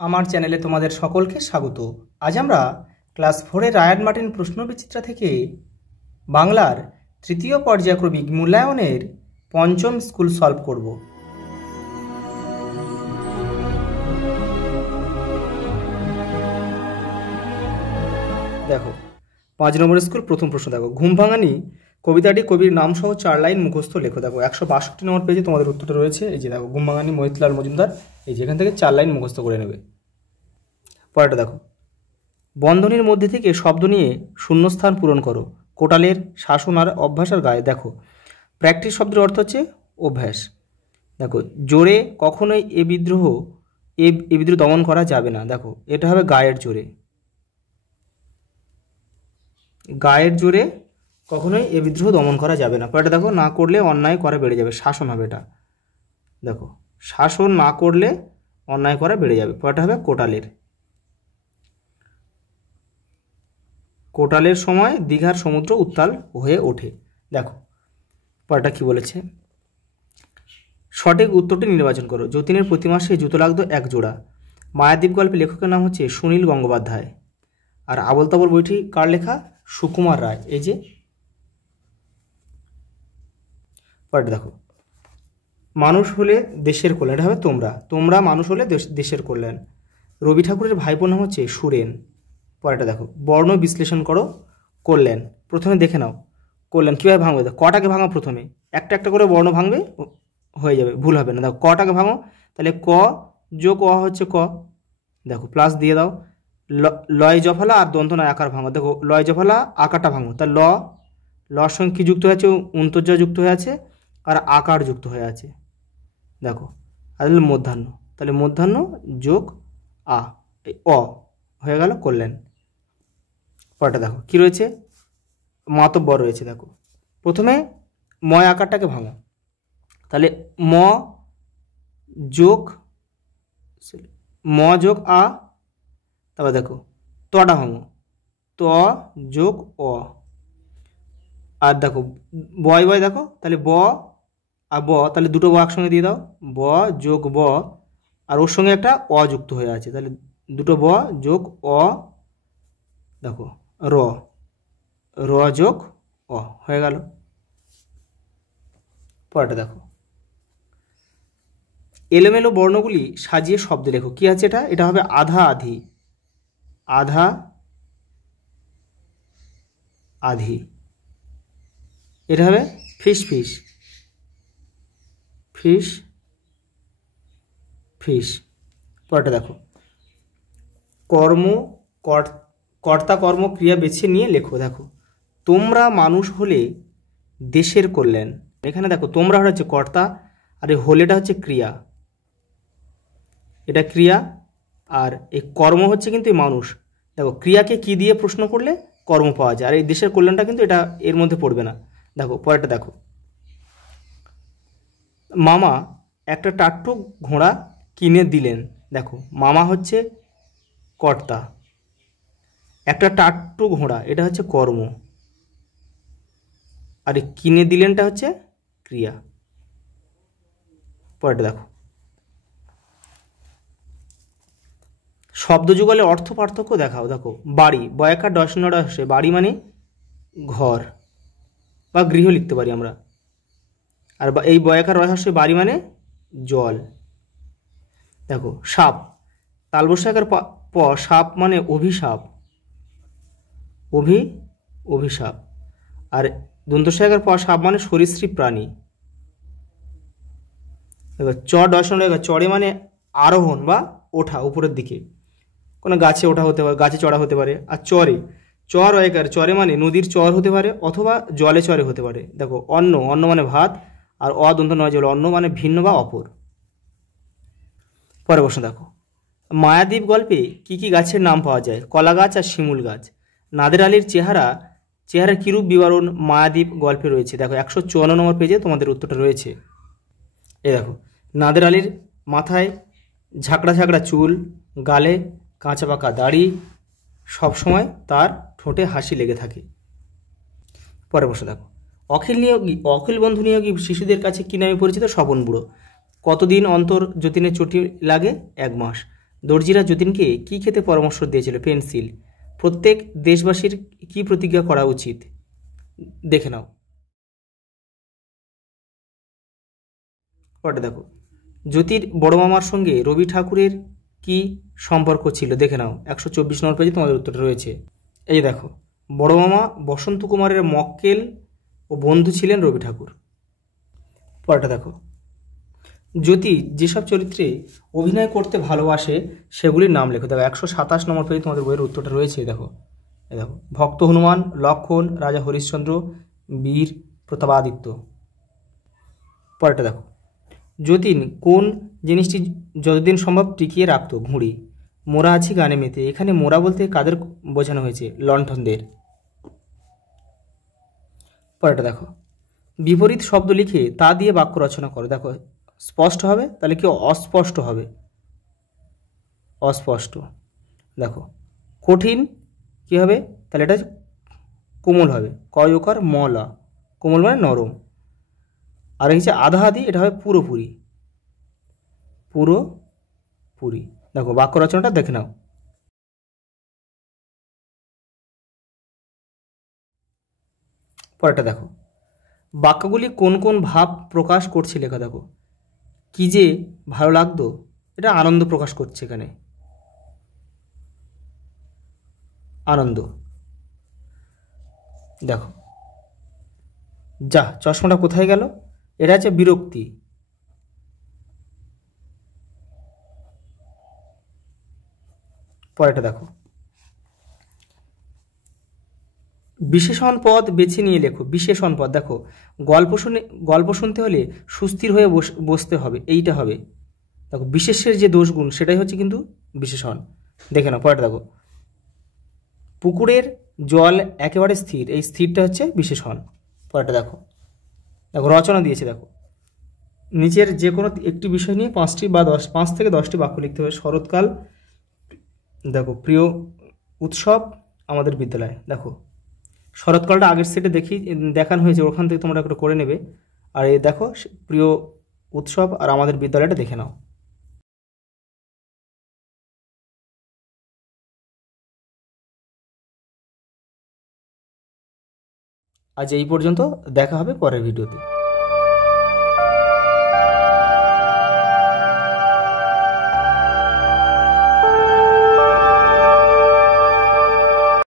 আমার চ্যানেলে তোমাদের সকলকে স্বাগত। আজ আমরা ক্লাস 4-এর রায়ান মার্টিন প্রশ্নবিচিত্রা থেকে বাংলার তৃতীয় পর্যায়ক্রমিক মূল্যায়নের পঞ্চম স্কুল সলভ করব। দেখো 5 নম্বর স্কুল প্রথম প্রশ্ন। দেখো ঘুম ভাঙানি কবিতাটি কবির নাম সহ 4 লাইন মুখস্থ লেখো। দেখো 162 নম্বর পেজে তোমাদের উত্তরটা রয়েছে। এই যে দেখো ঘুম ভাঙানি মহিতলাল মজুমদার, এই যে এখান থেকে 4 লাইন মুখস্থ করে নেবে। পরেরটা দেখো, বন্ধনীর মধ্যে থেকে শব্দ নিয়ে শূন্যস্থান পূরণ করো। কোটালের, শাসন আর অভ্যাস আর গায়ে। দেখো প্র্যাকটিস শব্দের অর্থ হচ্ছে অভ্যাস। দেখো জোরে কখনোই এ বিদ্রোহ দমন করা যাবে না। দেখো এটা হবে গায়ের জোরে, গায়ের জোরে কখনোই এ বিদ্রোহ দমন করা যাবে না। পরেরটা দেখো, না করলে অন্যায় করা বেড়ে যাবে। শাসন হবে এটা। দেখো শাসন না করলে অন্যায় করা বেড়ে যাবে। পরেরটা হবে কোটালের, কোটালের সময় দীঘার সমুদ্র উত্তাল হয়ে ওঠে। দেখো পরেরটা কি বলেছে, সঠিক উত্তরটি নির্বাচন করো। যতীনের প্রতি মাসে জুতো লাগতো 1 জোড়া। মায়াদ্বীপ গল্পের লেখকের নাম হচ্ছে সুনীল গঙ্গোপাধ্যায়। আর আবল তাবল বইটি কার লেখা? সুকুমার রায়। এই যে পরেরটা দেখো, মানুষ হলে দেশের কল্যাণ। এটা হবে তোমরা, তোমরা মানুষ হলে দেশের কল্যাণ। রবি ঠাকুরের ভাইপোর নাম হচ্ছে সুরেন। পরেরটা দেখো, বর্ণ বিশ্লেষণ করো কল্যাণ। প্রথমে দেখে নাও কল্যাণ কীভাবে ভাঙবে। দেখো কটাকে ভাঙো, প্রথমে একটা একটা করে বর্ণ ভাঙবে, হয়ে যাবে, ভুল হবে না। দেখো কটাকে ভাঙো, তাহলে ক যোগ অ হচ্ছে ক। দেখো প্লাস দিয়ে দাও। লয় জফলা আর দন্তনা আকার ভাঙো। দেখো লয় জফলা আকারটা ভাঙো, তা লর সঙ্গে কী যুক্ত হয়ে আছে? অন্তর্য যুক্ত হয়ে আছে আর আকার যুক্ত হয়ে আছে। দেখো আর মধ্যাহ্ন, তাহলে মধ্যাহ্ন যোগ আ, অ হয়ে গেল কল্যাণ। পরেরটা দেখো কি রয়েছে, মাতব্বর রয়েছে। দেখো প্রথমে ময় আকারটাকে ভাঙো, তাহলে ম যোগ আ। তারপর দেখো তটা ভাঙো, ত যোগ অ। আর দেখো বয় বয়, দেখো তাহলে ব আর ব, তাহলে দুটো ব একসঙ্গে দিয়ে দাও, ব যোগ ব, আর ওর সঙ্গে একটা অ যুক্ত হয়ে আছে, তাহলে দুটো ব যোগ অ। দেখো র যোগ অ হয়ে গেল। পরেরটা দেখো, এলোমেলো বর্ণগুলি সাজিয়ে শব্দ লেখো। কি আছে এটা? এটা হবে আধা আধি, আধা আধি। এটা হবে ফিস ফিস, ফিস ফিস। পরেরটা দেখো, কর্তা কর্ম ক্রিয়া বেছে নিয়ে লেখো। দেখো তোমরা মানুষ হলে দেশের কল্যাণ। এখানে দেখো তোমরা হচ্ছে কর্তা আর এই হলেটা হচ্ছে ক্রিয়া, এটা ক্রিয়া, আর এই কর্ম হচ্ছে কিন্তু মানুষ। দেখো ক্রিয়াকে কি দিয়ে প্রশ্ন করলে কর্ম পাওয়া যায়, আর এই দেশের কল্যাণটা কিন্তু এটা এর মধ্যে পড়বে না। দেখো পরেরটা দেখো, মামা একটা টাট্টু ঘোড়া কিনে দিলেন। দেখো মামা হচ্ছে কর্তা, একটা টাট্টু ঘোড়া এটা হচ্ছে কর্ম, আর কিনে দিলেনটা হচ্ছে ক্রিয়া। পরেরটা দেখো, শব্দ যুগলে অর্থ পার্থক্য দেখাও। দেখো বাড়ি, বয়াকার ডয়সনডা আসে, বাড়ি মানে ঘর বা গৃহ লিখতে পারি আমরা, আর এই বয়াকার রহস্যে বাড়ি মানে জল। দেখো সাপ, তালবস্যাকার প, সাপ মানে অভিশাপ, অভিশাপ। আর দন্তস্যাকার প, সাপ মানে সরীসৃপ প্রাণী। দেখো ডয়সনডা, চড়ে মানে আরোহণ বা ওঠা উপরের দিকে, কোনো গাছে ওঠা হতে পারে, গাছে চড়া হতে পারে। আর চর অয়কার, চরে মানে নদীর চর হতে পারে অথবা জলে চরে হতে পারে। দেখো অন্ন মানে ভাত, আর অদন্ত নয় জল, অন্ন মানে ভিন্ন বা অপর। পরে প্রশ্ন দেখো, মায়াদ্বীপ গল্পে কি কি গাছের নাম পাওয়া যায়? কলা গাছ আর শিমুল গাছ। নাদের আলীর চেহারার কিরূপ বিবরণ মায়াদ্বীপ গল্পে রয়েছে? দেখো 154 নম্বর পেজে তোমাদের উত্তরটা রয়েছে। এই দেখো নাদের আলীর মাথায় ঝাঁকড়া ঝাঁকড়া চুল, গালে কাঁচা পাকা দাড়ি, সবসময় তার ঠোঁটে হাসি লেগে থাকে। পরে বসে দেখো, অখিল বন্ধু নিয়োগী শিশুদের কাছে কী নামে পরিচিত? স্বপন বুড়ো। কতদিন অন্তর যতীনের চটি লাগে? 1 মাস। দর্জিরা যতীনকে কি খেতে পরামর্শ দিয়েছিল? পেন্সিল। প্রত্যেক দেশবাসীর কি প্রতিজ্ঞা করা উচিত? দেখে নাও। পরে দেখো, জ্যোতির বড় মামার সঙ্গে রবি ঠাকুরের কি সম্পর্ক ছিল? দেখে নাও, 124 নম্বর পেজে তোমাদের উত্তরটা রয়েছে। এই দেখো, বড় মামা বসন্ত কুমারের মক্কেল ও বন্ধু ছিলেন রবি ঠাকুর। পরেরটা দেখো, জ্যোতি যেসব চরিত্রে অভিনয় করতে ভালোবাসে সেগুলির নাম লেখো। দেখো 127 নম্বর পেজে তোমাদের বইয়ের উত্তরটা রয়েছে। দেখো, এই দেখো, ভক্ত হনুমান, লক্ষণ, রাজা হরিশ্চন্দ্র, বীর প্রতাপাদিত্য। পরেরটা দেখো, যতীন কোন জিনিসটি যতদিন সম্ভব টিকিয়ে রাখতো? ঘুড়ি। মোরা আছি গানে মেতে, এখানে মোরা বলতে কাদের বোঝানো হয়েছে? লণ্ঠনদের। পরেরটা দেখো, বিপরীত শব্দ লিখে তা দিয়ে বাক্য রচনা করো। দেখো, স্পষ্ট হবে তাহলে কি অস্পষ্ট হবে? অস্পষ্ট। দেখো, কঠিন কি হবে? তাহলে এটা কোমল হবে, কয়কার মলা, কোমল মানে নরম। আর হচ্ছে আধা আধি, এটা হবে পুরোপুরি, পুরোপুরি। দেখো, বাক্য রচনাটা দেখে নাও। পরেরটা দেখো, বাক্যগুলি কোন কোন ভাব প্রকাশ করছে লেখা। দেখো, কি যে ভালো লাগতো, এটা আনন্দ প্রকাশ করছে এখানে, আনন্দ। দেখো, যা চশমাটা কোথায় গেল, এটা হচ্ছে বিরক্তি। পরেরটা দেখো, বিশেষণ পদ বেছে নিয়ে লেখো। বিশেষণ পদ, দেখো, গল্প শুনতে হলে সুস্থির হয়ে বসতে হবে, এইটা হবে। দেখো, বিশেষের যে দোষগুণ সেটাই হচ্ছে কিন্তু বিশেষণ। দেখে নাও। পরেরটা দেখো, পুকুরের জল একেবারে স্থির, এই স্থিরটা হচ্ছে বিশেষণ। পরেরটা দেখো, দেখো রচনা দিয়েছে। দেখো, নিচের যে কোনো একটি বিষয় নিয়ে 5 থেকে 10টি বাক্য লিখতে হবে। শরৎকাল, দেখো, প্রিয় উৎসব, আমাদের বিদ্যালয়। দেখো, শরৎকালটা আগের সেটে দেখানো হয়েছে, ওখান থেকে তোমরা একটু করে নেবে। আর এই দেখো, প্রিয় উৎসব আর আমাদের বিদ্যালয়টা দেখে নাও। আজ এই পর্যন্ত, দেখা হবে পরের ভিডিওতে।